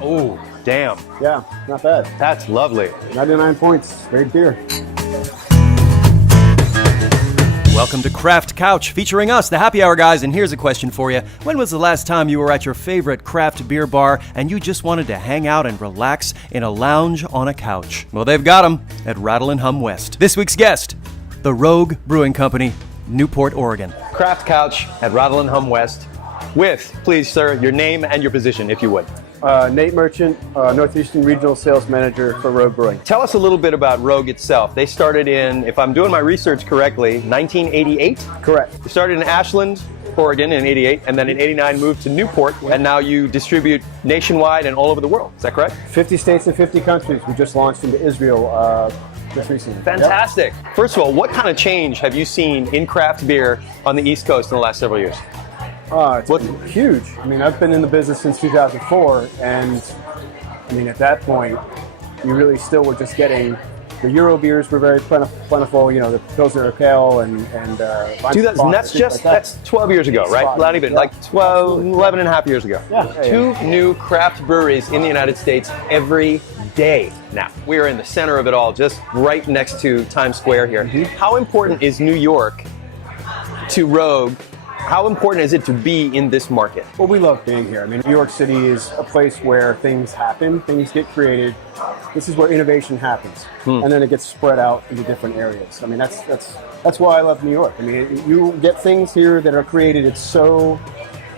Oh, damn. Yeah, not bad. That's lovely. 99 points. Great beer. Welcome to Craft Couch, featuring us, the Happy Hour guys, and here's a question for you. When was the last time you were at your favorite craft beer bar and you just wanted to hang out and relax in a lounge on a couch? Well, they've got them at Rattle N Hum West. This week's guest, the Rogue Brewing Company, Newport, Oregon. Craft Couch at Rattle N Hum West with, please, sir, your name and your position, if you would. Nate Merchant, Northeastern Regional Sales Manager for Rogue Brewing. Tell us a little bit about Rogue itself. They started in, if I'm doing my research correctly, 1988? Correct. You started in Ashland, Oregon in 88, and then in 89 moved to Newport, and now you distribute nationwide and all over the world. Is that correct? 50 states and 50 countries. We just launched into Israel just recently. Fantastic. Yep. First of all, what kind of change have you seen in craft beer on the East Coast in the last several years? It's been huge. I mean, I've been in the business since 2004, and I mean, at that point, you really still were just getting the Euro beers were very plentiful. You know, the Pilsner Urquell and that's 12 years ago, right? Not even, like 11 and a half years ago. Yeah. Two new craft breweries in the United States every day now. We are in the center of it all, just right next to Times Square here. Mm-hmm. How important is New York to Rogue? How important is it to be in this market? Well, we love being here. I mean, New York City is a place where things happen, things get created. This is where innovation happens, and then it gets spread out into different areas. I mean, that's why I love New York. I mean, you get things here that are created. It's so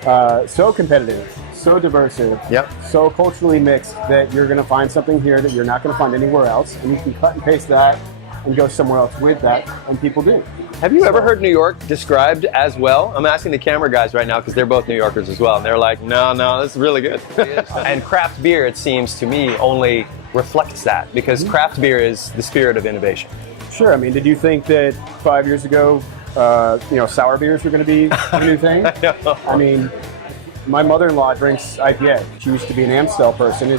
competitive, so diverse, so culturally mixed that you're going to find something here that you're not going to find anywhere else, and you can cut and paste that and go somewhere else with that, and people do. Have you ever heard New York described as well? I'm asking the camera guys right now because they're both New Yorkers as well, and they're like, no, this is really good. And craft beer, it seems to me, only reflects that because craft beer is the spirit of innovation. Sure. I mean, did you think that 5 years ago, sour beers were going to be a new thing? I mean, my mother-in-law drinks IPA. She used to be an Amstel person.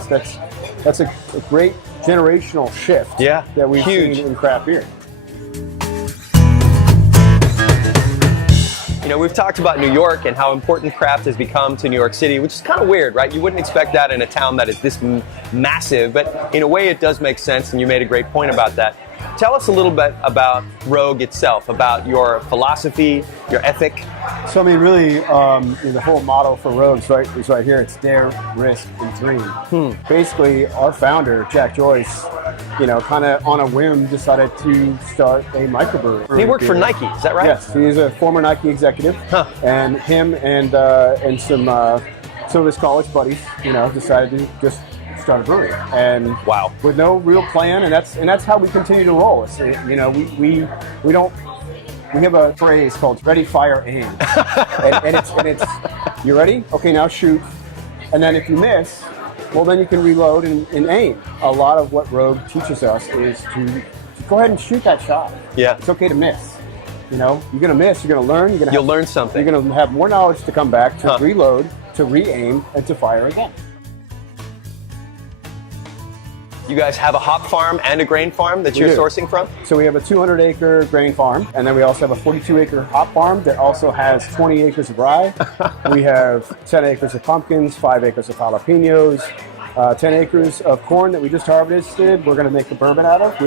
That's a great generational shift that we've seen in craft beer. You know, we've talked about New York and how important craft has become to New York City, which is kind of weird, right? You wouldn't expect that in a town that is this massive, but in a way it does make sense, and you made a great point about that. Tell us a little bit about Rogue itself, about your philosophy, your ethic. So, I mean, really, the whole motto for Rogue is right here. It's dare, risk, and dream. Basically, our founder, Jack Joyce, kind of on a whim decided to start a microbrewery. He worked for Nike, is that right? Yes, he's a former Nike executive. And him and some of his college buddies, decided to just start a brewery, and with no real plan, and that's how we continue to roll. It's, we don't. We have a phrase called "ready, fire, aim," and it's you ready? Okay, now shoot, and then if you miss, well, then you can reload and aim. A lot of what Rogue teaches us is to go ahead and shoot that shot. Yeah, it's okay to miss. You're gonna miss. You're gonna learn. You'll learn something. You're gonna have more knowledge to come back to reload, to re-aim, and to fire again. You guys have a hop farm and a grain farm that you're sourcing from? So we have a 200-acre grain farm, and then we also have a 42-acre hop farm that also has 20 acres of rye. We have 10 acres of pumpkins, 5 acres of jalapenos, 10 acres of corn that we just harvested. We're going to make the bourbon out of.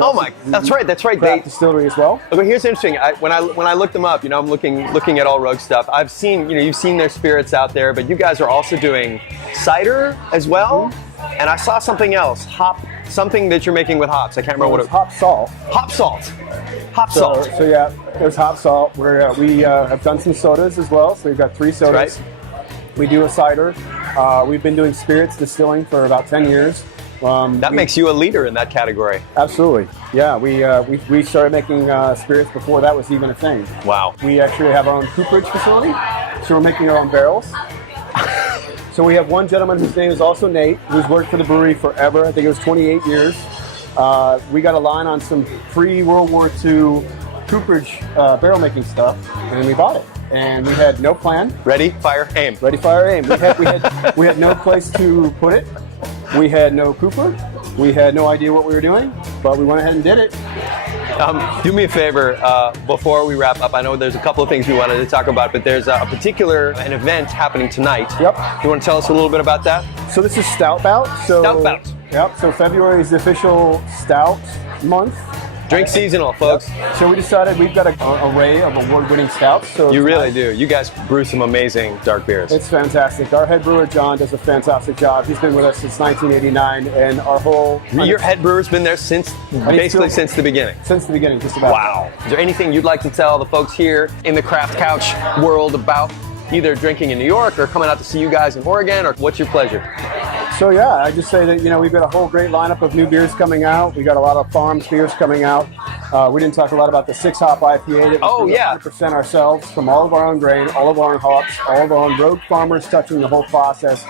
That's right. Craft distillery as well. Okay, here's interesting. When I looked them up, I'm looking at all Rogue stuff. I've seen, you've seen their spirits out there, but you guys are also doing cider as well. And I saw something else, something that you're making with hops. I can't remember what it was. Hop salt. Hop salt. Hop salt. So yeah, there's hop salt. We have done some sodas as well. So we've got 3 sodas. Right. We do a cider. We've been doing spirits distilling for about 10 years. That makes you a leader in that category. Absolutely. Yeah, we started making spirits before that was even a thing. Wow. We actually have our own cooperage facility, so we're making our own barrels. So we have one gentleman whose name is also Nate, who's worked for the brewery forever. I think it was 28 years. We got a line on some pre-World War II cooperage barrel making stuff, and we bought it. And we had no plan. Ready, fire, aim. Ready, fire, aim. We had no place to put it. We had no cooper. We had no idea what we were doing, but we went ahead and did it. Do me a favor, before we wrap up, I know there's a couple of things we wanted to talk about, but there's an event happening tonight. Yep. You want to tell us a little bit about that? So this is Stout Bout. Stout Bout. Yep, so February is the official Stout month. Drink seasonal, folks. Yep. So we decided we've got an array of award-winning stouts. So you really do. You guys brew some amazing dark beers. It's fantastic. Our head brewer, John, does a fantastic job. He's been with us since 1989, and our whole... Your head brewer's been there since, basically since the beginning? Since the beginning, just about. Wow. Is there anything you'd like to tell the folks here in the Craft Couch world about either drinking in New York or coming out to see you guys in Oregon, or what's your pleasure? So yeah, I just say that, we've got a whole great lineup of new beers coming out. We got a lot of farms beers coming out. We didn't talk a lot about the 6-hop IPA that we 100% ourselves, from all of our own grain, all of our own hops, all of our own rogue farmers touching the whole process.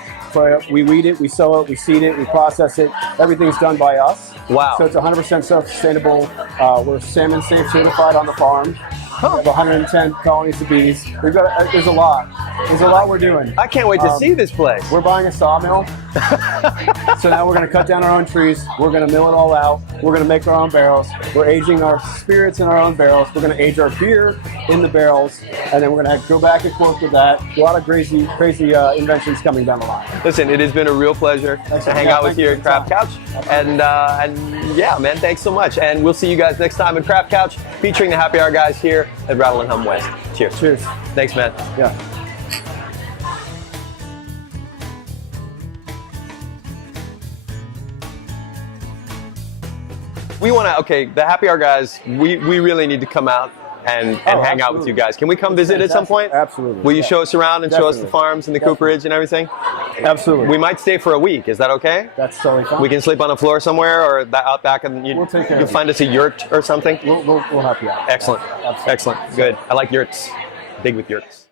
We weed it, we sow it, we seed it, we process it. Everything's done by us. Wow. So it's 100% self-sustainable. We're salmon safe certified on the farm. We have 110 colonies of bees. There's a lot. There's a lot we're doing. I can't wait to see this place. We're buying a sawmill. So now we're going to cut down our own trees. We're going to mill it all out. We're going to make our own barrels. We're aging our spirits in our own barrels. We're going to age our beer in the barrels. And then we're going to go back and forth with that. A lot of crazy inventions coming down the line. Listen, it has been a real pleasure to hang out with you at Craft Couch. And yeah, man, thanks so much. And we'll see you guys next time at Craft Couch, featuring the Happy Hour guys here at Rattle N Hum West. Cheers. Cheers. Thanks, man. Yeah. We want to, the Happy Hour guys, we really need to come out and hang out with you guys. Can we come visit at some point? Absolutely. Will you show us around and show us the farms and the cooperage and everything? Absolutely. We might stay for a week. Is that okay? That's totally fine. We can sleep on the floor somewhere, or out back, and we'll take care of you'll find us a yurt or something? We'll help you out. Excellent. Absolutely. Excellent. Good. I like yurts. Big with yurts.